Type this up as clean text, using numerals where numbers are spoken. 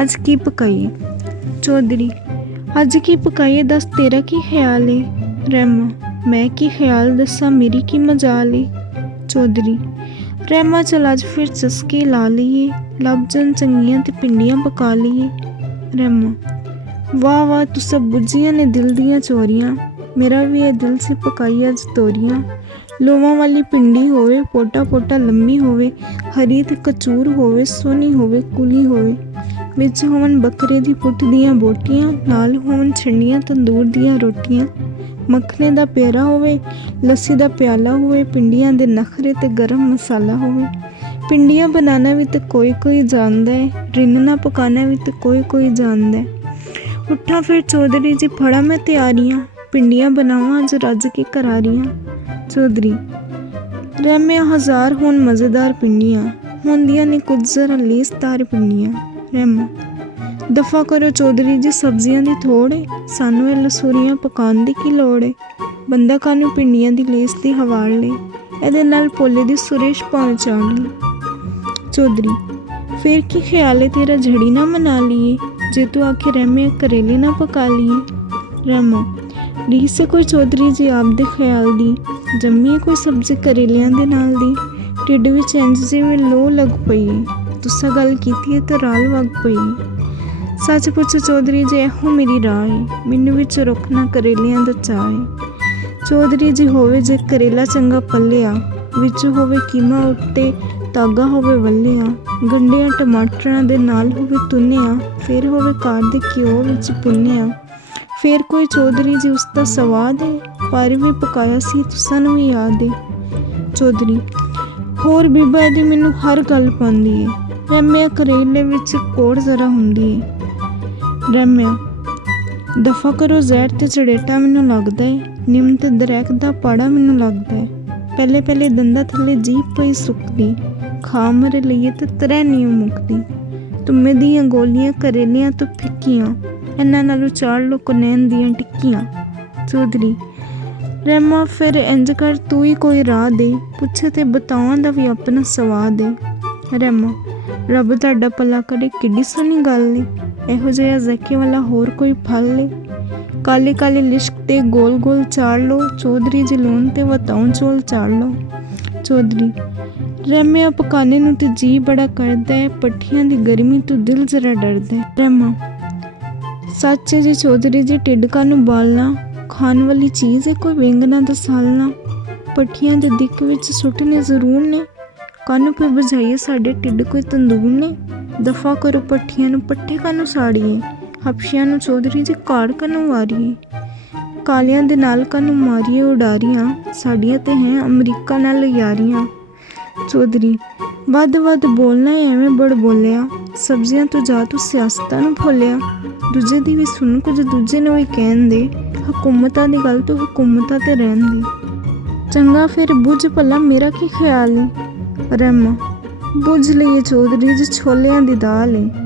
अज की पकाइए? चौधरी, अज की पकाइए दस तेरा की ख्याल है? रहमा, मैं की ख्याल दसा मेरी की मजाल है? चौधरी, रहमा चल अज फिर चस्के ला लीए, लब जन चंगियां ते पिंडियां पका लीए। रहमा, वाह वाह तुसा बुझियां ने दिल दियां चोरियां, मेरा भी ये दिल से पकाई अज तोरियां। लोवां वाली पिंडी होवे, पोटा पोटा लम्मी होवे, हरी ते कचूर होवे, सोनी होवे कुली होवे, विच होवन बकरे दी पुट दियां बोटियां, नाल होवन छंडियां तंदूर दियां रोटियां। मक्खने दा पेरा होवे, लस्सी दा प्याला होवे, पिंडियां दे नखरे ते गरम मसाला होवे। पिंडियां बनाना भी तो कोई कोई जानदा है, रिन्नना पकाना भी तो कोई कोई जानदा है। उठा फिर चौधरी जी फड़ा मैं तैयारियां, पिंडियां बनावां अज रज के करारियां। चौधरी, रहमिया हज़ार होन मज़ेदार पिंडियां, होंदियां ने कुछ जरा लेसदार पिंडियां। रहमा, दफ़ा करो चौधरी जी सब्जियां दी थोड़ है, सानू ये लसूरियां पकान दी की लोड़ है। बंदा कानू पिंडियां दी लेस दी हवाड़ ले, एदे नाल पोले दी सुरेश पाल चाड़ ले। चौधरी, फिर की ख्याल है तेरा झड़ी ना मना लिए, जे तू आखे रहमिया करेले ना पका लिए। रहमा, रीस से कोई चौधरी जी आप दे ख्याल दी, जम्मी कोई सब्जी करेलियां दे नाल दी, ढिड विच इंज जिवें लो लग पई है, तुसा गल कीती है तो राल वग पई है। सच पुछ चौधरी जी एहो मेरी राह है, मैनू विच रुखना करेलियां दा चाह है। चौधरी जी होवे जे करेला चंगा पलिया, विच होवे कीमा उत्ते तागा होवे वलिया, गंढियां टमाटरां दे नाल होवे तुनिया, फिर होवे कार दे घिओ विच भुनिया। फिर कोई चौधरी जी उसका स्वाद है, पर भी पकाया सी तुसां नूं भी याद है। चौधरी, होर बीबा दी मैनू हर गल पाउंदी है, रहमिया करेले विच कोड़ जरा हुंदी है। रहमिया, दफ़ा करो जहर ते चड़ेटा मैनू लगदा है, निम ते दरैक दा पाड़ा मैनू लगदा है। पहले पहले दंदा थले जीभ पई सुकदी, खा मरे लईए ते त्रै नहीं मुकदी। तुम्मे दियां गोलियां करेलियां तो फिक्कियां, इन्हां नालों चाड़ लो कनैन दियां टिक्कियां। चौधरी, रहमा फिर इंज कर तू ही कोई राह दे, पुछे ते बतावां दा भी अपना स्वाद है। रहमा, रब तुहाडा भला करे किड्डी सोहनी गल है, इहो जिहा ज़ैके वाला होर कोई फल है। काले काले लिश्क ते गोल गोल चाड़ लो, चौधरी जी लून ते वताऊं चौल चाड़ लो। चौधरी, रहमिया पकाने नूं ते जी बड़ा करदा है, पट्ठियां दी गर्मी तो दिल जरा डरदा है। रहमा, सच है जी चौधरी जी ढिड कानू बालना, खान वाली चीज़ है कोई वेंगना दा सालना, पट्ठियां दे दिक विच सुटने जरूर ने, कानू पे बुझाइए साडे ढिड कोई तंदूर ने। दफ़ा करो पट्ठियां नू पट्ठे कानू साड़िए, हपशियां नू चौधरी जी काड़ कानू वारिए, कालियां दे नाल कानू मारिए उडारियां, साडियां ते हैं अमरीका नाल यारियां। चौधरी, वध वध बोलना है एवें बड़ बोलिया, सब्जियां तो जा तू सियासतां नू भोलिया, दूजे दी भी सुन कुछ दूजे नू भी कहन दे, हुकूमतां दी गल तो हुकूमतां ते रहन दे। चंगा फिर बुझ भला मेरा की ख्याल है? रहमा, बुझ लईए चौधरी जी छोलियां दी दाल है,